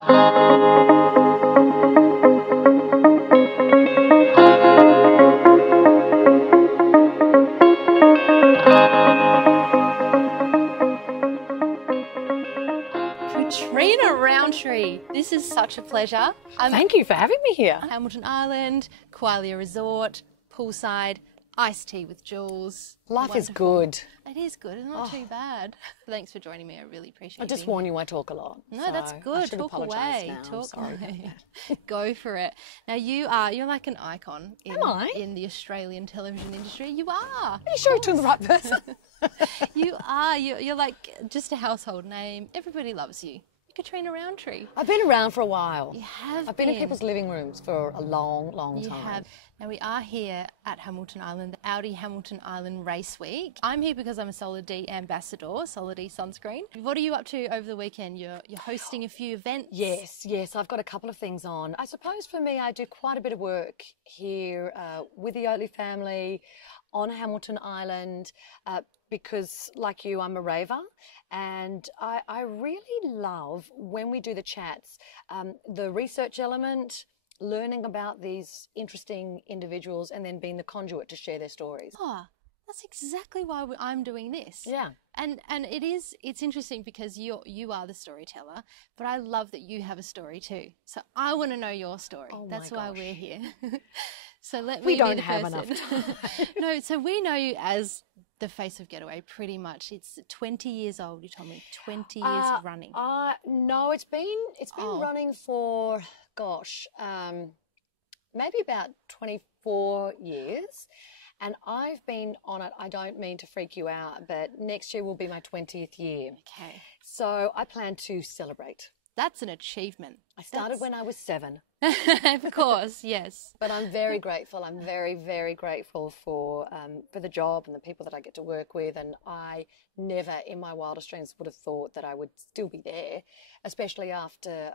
Catriona Rowntree, this is such a pleasure. Thank you for having me here. Hamilton Island, Koalia Resort, poolside, iced tea with Jules. Life is good. It is good, it's not too bad. Thanks for joining me, I really appreciate it. I just warn you, I talk a lot. No, so that's I good. should Talk apologise away. now. Talk I'm sorry. away. Go for it. Now you're like an icon in the Australian television industry. You are. Are you sure you're talking to the right person? You are. You're like just a household name. Everybody loves you. Catriona Rowntree. I've been around for a while. You have I've been in people's living rooms for a long, long You time. have. Now we are here at Hamilton Island, the Audi Hamilton Island Race Week. I'm here because I'm a Solar D ambassador, Solar D sunscreen. What are you up to over the weekend? You're hosting a few events. Yes. I've got a couple of things on. I suppose for me, I do quite a bit of work here with the Oatley family on Hamilton Island because, like you, I'm a raver. And I really love when we do the chats, the research element, learning about these interesting individuals and then being the conduit to share their stories. Oh, that's exactly why I'm doing this. Yeah. And it's interesting because you are the storyteller, but I love that you have a story too. So I want to know your story. Oh that's my why gosh. we're here. So let me We be don't the have person. enough time. No, so we know you as the face of Getaway pretty much. It's 20 years old, you told me. 20 years running. No, it's been running for, maybe about 24 years. And I've been on it, I don't mean to freak you out, but next year will be my 20th year. Okay. So I plan to celebrate. That's an achievement. I started when I was 7. Of course, yes. But I'm very grateful. I'm very, very grateful for the job and the people that I get to work with. And I never in my wildest dreams would have thought that I would still be there, especially after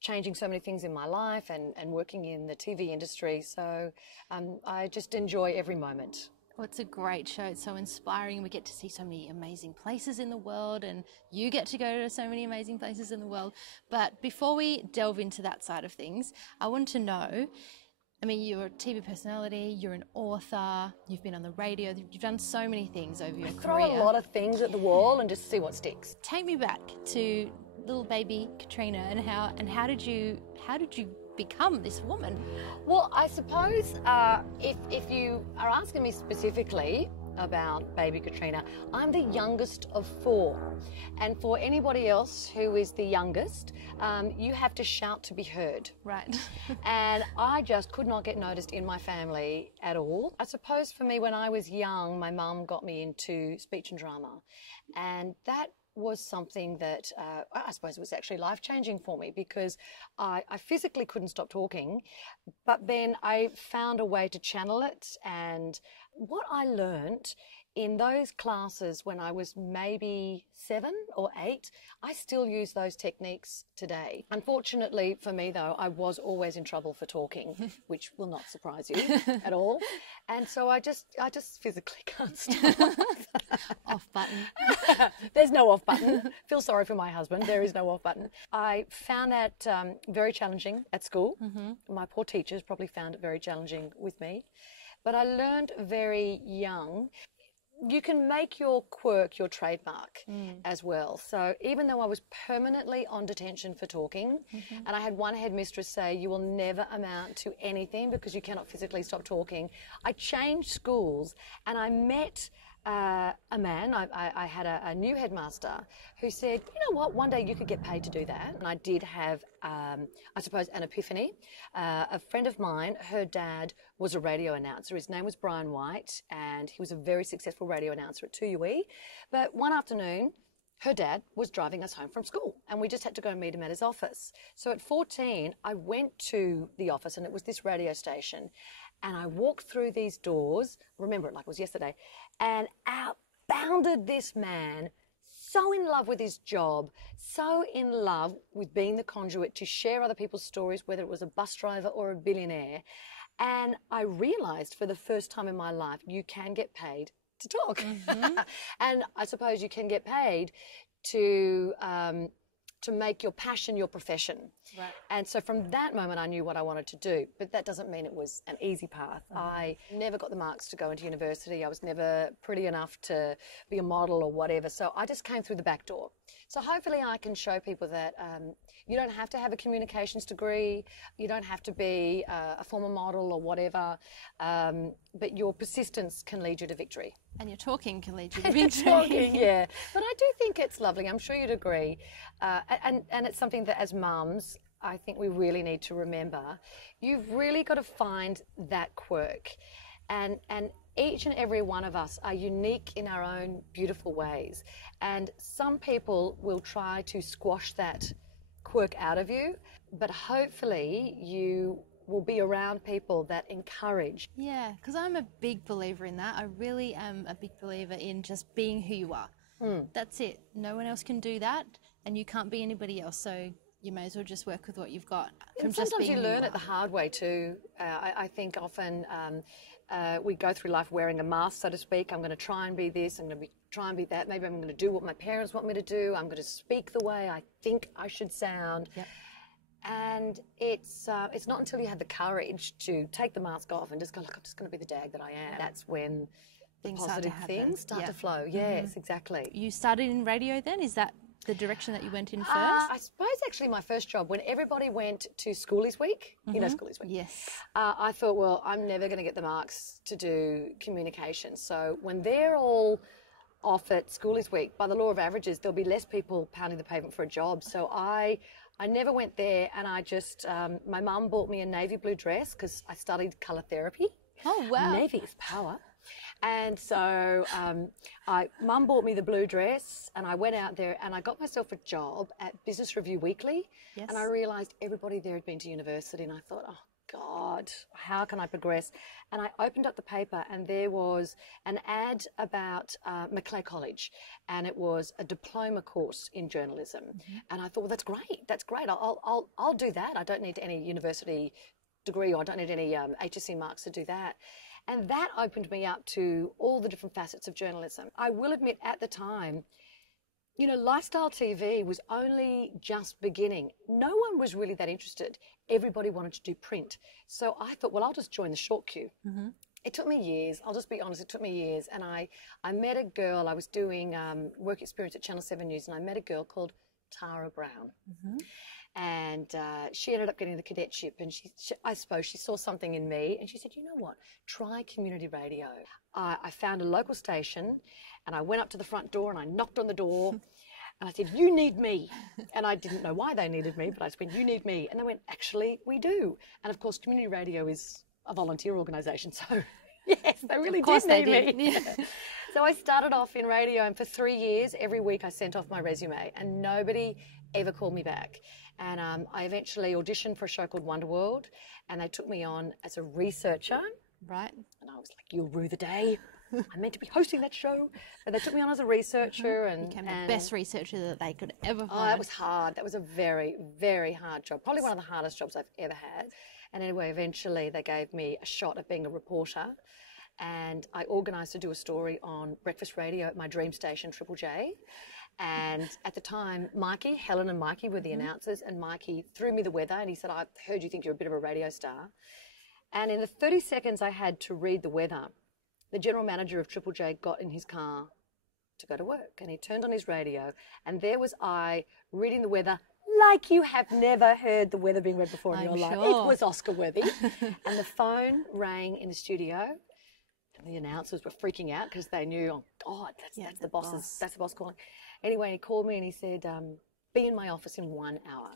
changing so many things in my life and working in the TV industry. So I just enjoy every moment. Well, it's a great show. It's so inspiring. We get to see so many amazing places in the world, and you get to go to so many amazing places in the world. But before we delve into that side of things, I want to know, I mean, you're a TV personality, you're an author, you've been on the radio, you've done so many things over your career. Throw a lot of things at the wall and just see what sticks. Take me back to little baby Catriona and how did you become this woman? Well, I suppose if you are asking me specifically about baby Catriona, I'm the youngest of 4. And for anybody else who is the youngest, you have to shout to be heard. Right. And I just could not get noticed in my family at all. I suppose for me, when I was young, my mum got me into speech and drama. And that was something that I suppose it was actually life-changing for me because I physically couldn't stop talking, but then I found a way to channel it. And what I learnt in those classes when I was maybe 7 or 8, I still use those techniques today. Unfortunately for me, though, I was always in trouble for talking, which will not surprise you at all. And so I just physically can't stop. Off button. There's no off button. Feel sorry for my husband. There is no off button. I found that very challenging at school. My poor teachers probably found it very challenging with me. But I learned very young, you can make your quirk your trademark as well. So even though I was permanently on detention for talking, and I had one headmistress say, you will never amount to anything because you cannot physically stop talking, I changed schools and I met a man, I had a new headmaster who said, you know what, one day you could get paid to do that. And I did have, I suppose, an epiphany. A friend of mine, her dad was a radio announcer. His name was Brian White, and he was a very successful radio announcer at 2UE. But one afternoon, her dad was driving us home from school and we just had to go and meet him at his office. So at 14, I went to the office and it was this radio station. And I walked through these doors, remember it like it was yesterday, and out bounded this man, so in love with his job, so in love with being the conduit to share other people's stories, whether it was a bus driver or a billionaire. And I realised for the first time in my life, you can get paid to talk. And I suppose you can get paid to to make your passion your profession. Right. And so from that moment, I knew what I wanted to do. But that doesn't mean it was an easy path. I never got the marks to go into university. I was never pretty enough to be a model or whatever. So I just came through the back door. So hopefully I can show people that you don't have to have a communications degree. You don't have to be a former model or whatever. But your persistence can lead you to victory. And your talking can lead you to victory. Talking, yeah. But I do think it's lovely. I'm sure you'd agree. And it's something that as mums, I think we really need to remember. You've really got to find that quirk. And each and every one of us are unique in our own beautiful ways. And some people will try to squash that quirk out of you, but hopefully you will be around people that encourage. Yeah, because I'm a big believer in that. I really am a big believer in just being who you are. That's it. No one else can do that, and you can't be anybody else. So you may as well just work with what you've got. And sometimes you learn it the hard way too. I think often we go through life wearing a mask, so to speak. I'm going to try and be this, I'm going to try and be that. Maybe I'm going to do what my parents want me to do. I'm going to speak the way I think I should sound. Yep. And it's not until you have the courage to take the mask off and just go, look, I'm just going to be the dag that I am. That's when the positive things start to flow. Yes, exactly. You started in radio then? Is that the direction that you went in first? I suppose actually my first job, when everybody went to Schoolies Week, you know Schoolies Week? Yes. I thought, well, I'm never going to get the marks to do communication. So when they're all off at Schoolies Week, by the law of averages, there'll be less people pounding the pavement for a job. So I never went there, and I just, my mum bought me a navy blue dress because I studied colour therapy. Oh, wow. Navy is power. And so Mum bought me the blue dress, and I went out there and I got myself a job at Business Review Weekly. Yes. And I realised everybody there had been to university, and I thought, oh, God, how can I progress? And I opened up the paper, and there was an ad about Macleay College, and it was a diploma course in journalism. And I thought, well, that's great. I'll do that. I don't need any university degree, or I don't need any HSC marks to do that. And that opened me up to all the different facets of journalism. I will admit, at the time, you know, lifestyle TV was only just beginning. No one was really that interested. Everybody wanted to do print. So I thought, well, I'll just join the short queue. It took me years. I'll just be honest, it took me years. And I met a girl. I was doing work experience at Channel 7 News, and I met a girl called Tara Brown. And she ended up getting the cadetship, and I suppose she saw something in me, and she said, you know what, try community radio. I found a local station, and I went up to the front door, and I knocked on the door, and I said, you need me. And I didn't know why they needed me, but I just went, you need me. And they went, actually, we do. And of course, community radio is a volunteer organisation, so yes, they really did need me. So I started off in radio, and for 3 years, every week I sent off my resume, and nobody ever called me back. And I eventually auditioned for a show called Wonderworld, and they took me on as a researcher. Right. And I was like, you'll rue the day. I'm meant to be hosting that show. But they took me on as a researcher. And became the best researcher that they could ever find. Oh, that was hard. That was a very, very hard job. Probably one of the hardest jobs I've ever had. And anyway, eventually they gave me a shot at being a reporter. And I organised to do a story on breakfast radio at my dream station, Triple J. And at the time, Helen and Mikey were the announcers, and Mikey threw me the weather, and he said, I've heard you think you're a bit of a radio star. And in the 30 seconds I had to read the weather, the general manager of Triple J got in his car to go to work, and he turned on his radio, and there was I reading the weather like you have never heard the weather being read before in your life. It was Oscar-worthy. And the phone rang in the studio. The announcers were freaking out because they knew, oh God, that's the boss calling. Anyway, he called me and he said, be in my office in 1 hour.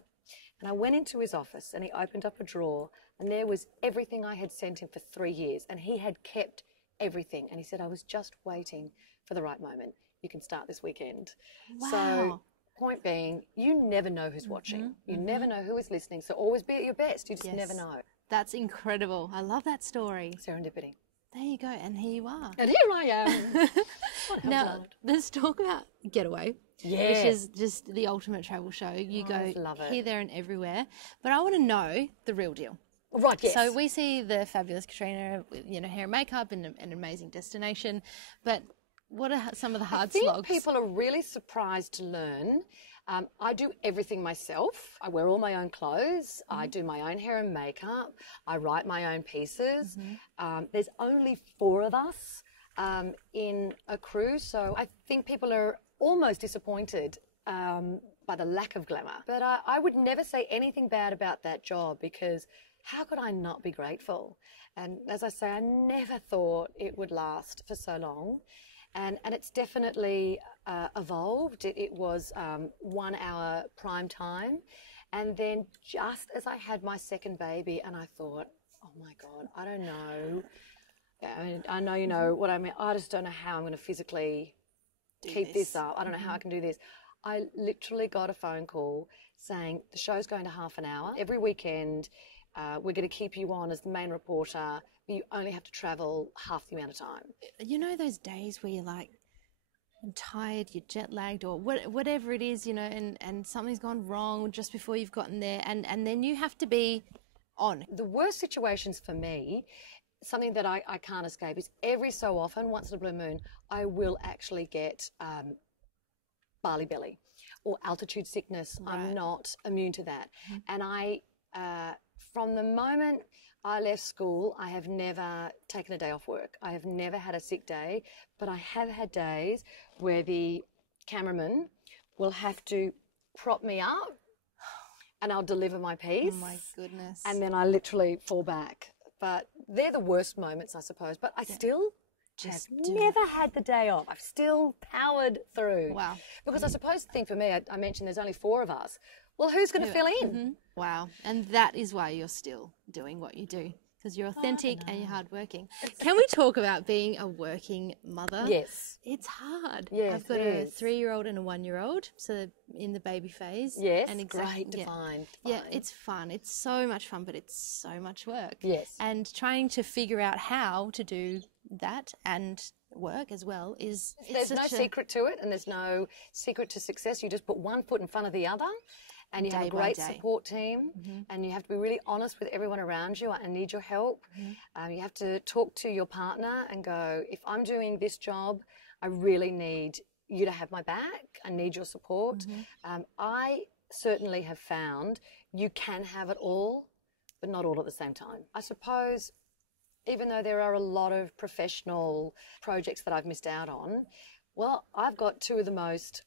And I went into his office, and he opened up a drawer, and there was everything I had sent him for 3 years, and he had kept everything. And he said, I was just waiting for the right moment. You can start this weekend. Wow. So point being, you never know who's watching. You never know who is listening. So always be at your best. You just never know. That's incredible. I love that story. Serendipity. There you go, and here you are. And here I am. Now, let's talk about Getaway, which is just the ultimate travel show. You go here, there, and everywhere. But I want to know the real deal. Right, yes. So we see the fabulous Catriona with, you know, hair and makeup and an amazing destination. But what are some of the hard slogs? People are really surprised to learn I do everything myself. I wear all my own clothes. I do my own hair and makeup. I write my own pieces. There's only 4 of us in a crew, so I think people are almost disappointed by the lack of glamour. But I would never say anything bad about that job, because how could I not be grateful? And as I say, I never thought it would last for so long. And it's definitely evolved. It was 1 hour prime time. And then just as I had my second baby, and I thought, oh my God, I don't know. I mean, I know you know what I mean. I just don't know how I'm going to physically keep this up. I don't know how I can do this. I literally got a phone call saying the show's going to half an hour. Every weekend, we're going to keep you on as the main reporter, but you only have to travel half the amount of time. You know those days where you're like, I'm tired, you're jet lagged, or whatever it is, you know, and something's gone wrong just before you've gotten there, and then you have to be on. The worst situations for me, something that I can't escape, is every so often, once in a blue moon, I will actually get barley belly or altitude sickness. Right. I'm not immune to that. And I, from the moment I left school, I have never taken a day off work. I have never had a sick day, but I have had days where the cameraman will have to prop me up and I'll deliver my piece. Oh my goodness. And then I literally fall back. But they're the worst moments, I suppose. But I still just never had the day off. I've still powered through. Wow. Because I suppose the thing for me, I mentioned there's only 4 of us. Well, who's going to fill in? Wow. And that is why you're still doing what you do, because you're authentic and you're hardworking. Can we talk about being a working mother? Yes. It's hard. Yes, I've got a 3-year-old and a 1-year-old, so in the baby phase. Yes, and great to find. Yeah, it's fun. It's so much fun, but it's so much work. Yes. And trying to figure out how to do that and work as well is... There's no secret to it, and there's no secret to success. You just put one foot in front of the other. And you have a great support team, and you have to be really honest with everyone around you. I need your help. You have to talk to your partner and go, if I'm doing this job, I really need you to have my back. I need your support. I certainly have found you can have it all, but not all at the same time. I suppose, even though there are a lot of professional projects that I've missed out on, well, I've got 2 of the most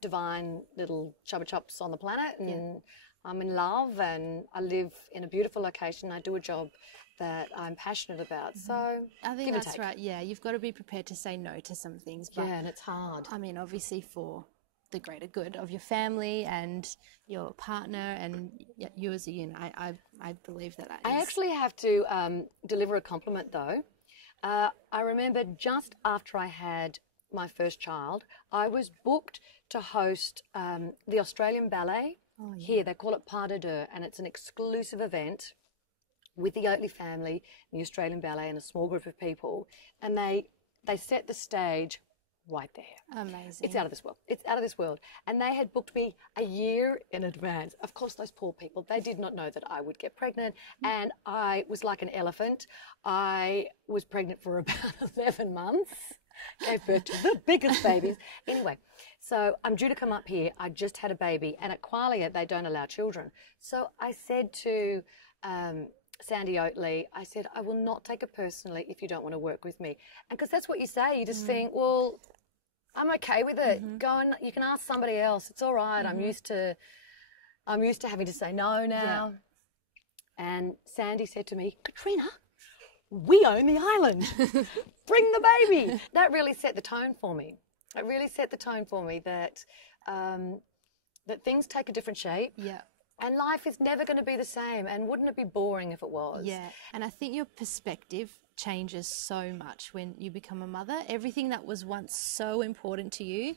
divine little chubba chops on the planet, and I'm in love, and I live in a beautiful location. I do a job that I'm passionate about. So I think that's right. Yeah, you've got to be prepared to say no to some things. But, and it's hard. I mean, obviously for the greater good of your family and your partner and you as a unit. I believe that. I actually have to deliver a compliment though. I remember just after I had my first child, I was booked to host the Australian Ballet here. They call it Pas de Deux, and it's an exclusive event with the Oatley family, the Australian Ballet, and a small group of people. And they set the stage right there. Amazing. It's out of this world. It's out of this world. And they had booked me a year in advance. Of course, those poor people, they did not know that I would get pregnant. And I was like an elephant. I was pregnant for about 11 months. Gave birth to the biggest babies. Anyway, so I'm due to come up here. I just had a baby. And at Qualia, they don't allow children. So I said to Sandy Oatley, I said, I will not take it personally if you don't want to work with me. And because that's what you say. You just think, well, I'm okay with it. Go and you can ask somebody else. It's all right. I'm used to having to say no now. Yeah. And Sandy said to me, Catriona, we own the island. Bring the baby. That really set the tone for me. It really set the tone for me that that things take a different shape. Yeah. And life is never going to be the same. And wouldn't it be boring if it was? Yeah. And I think your perspective changes so much when you become a mother. Everything that was once so important to you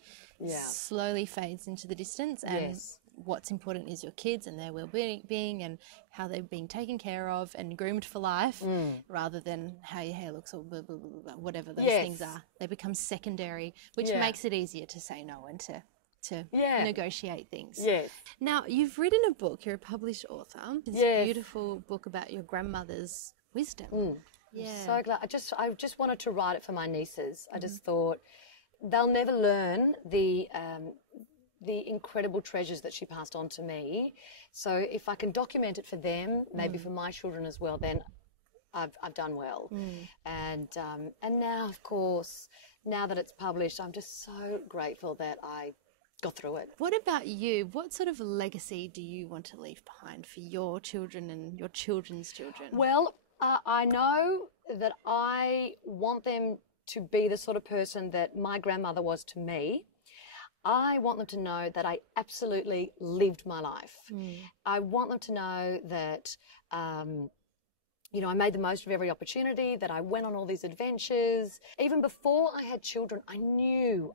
slowly fades into the distance. And what's important is your kids and their well-being and how they're being taken care of and groomed for life rather than how your hair looks or blah, blah, blah, blah, whatever those things are. They become secondary, which makes it easier to say no and to negotiate things. Yes. Now, you've written a book. You're a published author. It's a beautiful book about your grandmother's wisdom. Yeah. I'm so glad. I just wanted to write it for my nieces. I just thought they'll never learn the the incredible treasures that she passed on to me. So if I can document it for them, maybe for my children as well, then I've done well. And now, of course, now that it's published, I'm just so grateful that I got through it. What about you? What sort of legacy do you want to leave behind for your children and your children's children? Well, I know that I want them to be the sort of person that my grandmother was to me. I want them to know that I absolutely lived my life. I want them to know that, you know, I made the most of every opportunity, that I went on all these adventures. Even before I had children, I knew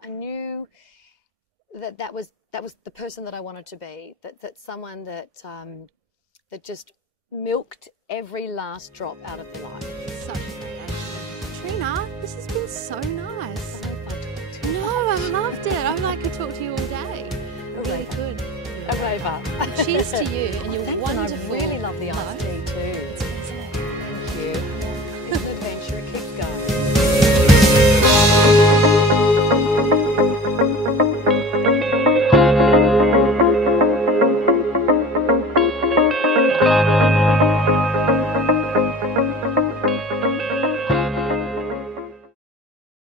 that was the person that I wanted to be, that someone that just milked every last drop out of their life. Such a great answer. Catriona, this has been so nice. No, I loved it. I could talk to you all day. Really good. A raver. Cheers to you and your Thanks, wonderful. and I really love the iced tea too.